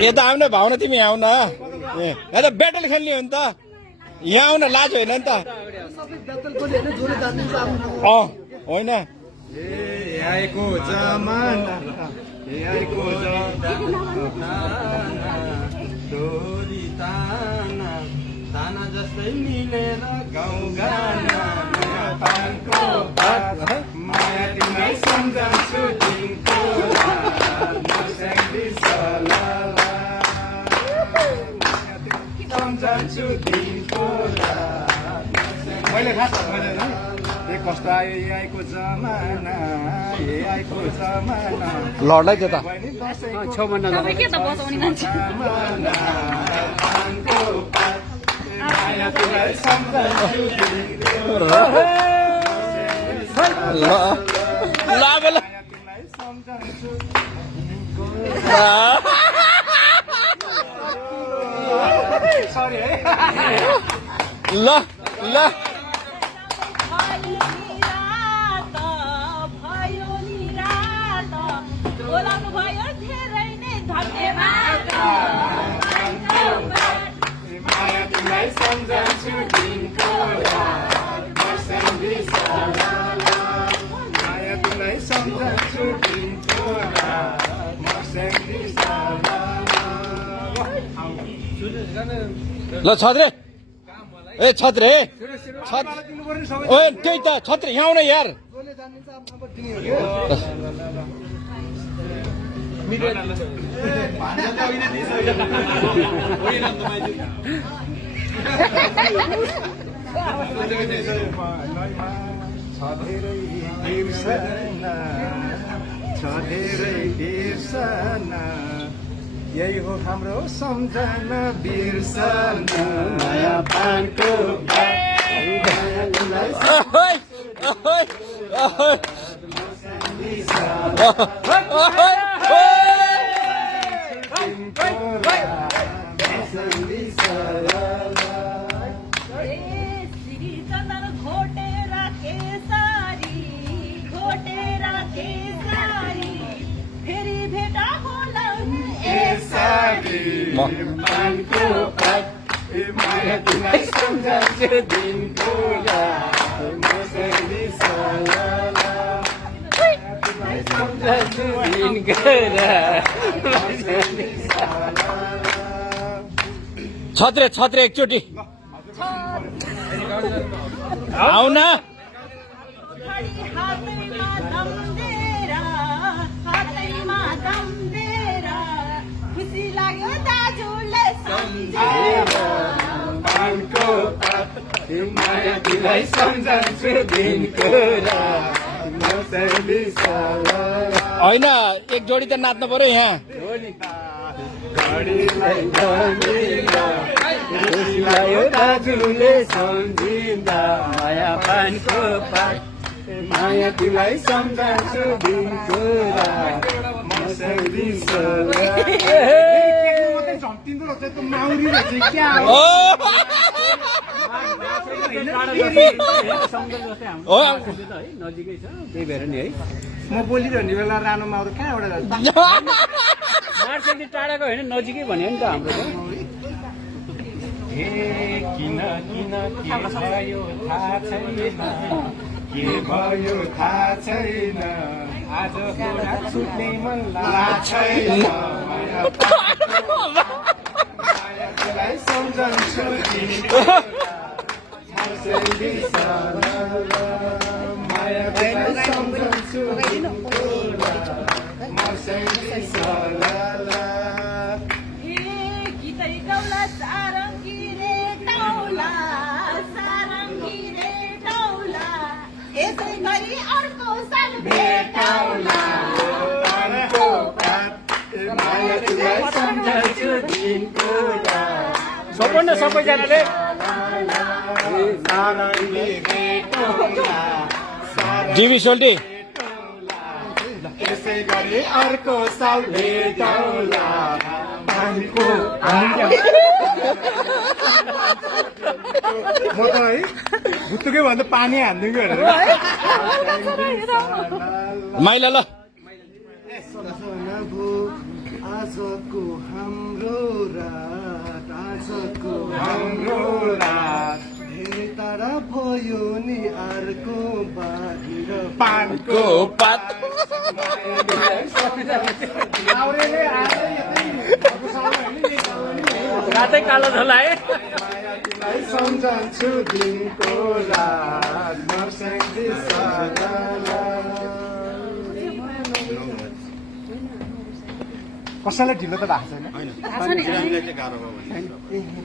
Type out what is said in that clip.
यता आउन भाउन तिमी आउन यहाँ त ब्याटल खेल्ने हो नि त यहाँ आउन लाज होइन नि त होइन आएको जमाना डोरी ताना ताना जस्तै मिलेर गाउँ गाना पानको बात माया तिमीलाई सम्झन्छु दिनको सम्झन्छु दिनको मैले खास कस्तो आएको जमाना आएको जमाना लड्दै थियो त छेउमा के त बचाउने मान्छे ल ल बोलाउनु भयो धेरै नै धन्यवाद सम्झन्छु दिनको माया तिमीलाई सम्झन्छु दिनको ल छत्रे ए छत्रे ओ त्यही त छत्रे यहाँ आउन यार यही हो हाम्रो सम्झना बिर्सना नयाँ पानको छत्रे छत्रे एकचोटि आउन खुसी लाग्यो दाजुले मायालाई सम्झन्छु दिनको होइन एक जोडी त नाच्नु पर्यो यहाँ दाजुले सम्झिँदा माया पानको पात माया तिमीलाई सम्झन्छु दिनको नजिकै छ त्यही भएर नि है म बोलिरहने बेला रानो माउरो कहाँबाट मार्सेली टाढाको होइन नजिकै भन्यो नि त हाम्रो त किन किन के भयो थाहा छैन के भयो थाहा छैन आज कुरा छुट्ने मन लाग्छैन मायालाई सम्झन्छु मायालाई सम्झन्छु यसै गरी अर्को साल भेटौँला सपन्न सबैजनाले डिबी सोल्टी यसै गरी अर्को साल भेटौँला म त है भुत्तुकै भन्दा पानी हान्दिउँ कि भनेर माइला ल आजको हाम्रो रात आजको हाम्रो रात धेरै तारा भयो नि अर्को बाहिर पानको पात रातै कालो झोला है मायालाई सम्झन्छु दिनको रात मर्स्याङ्दी कसैलाई ढिलो त भएको छैन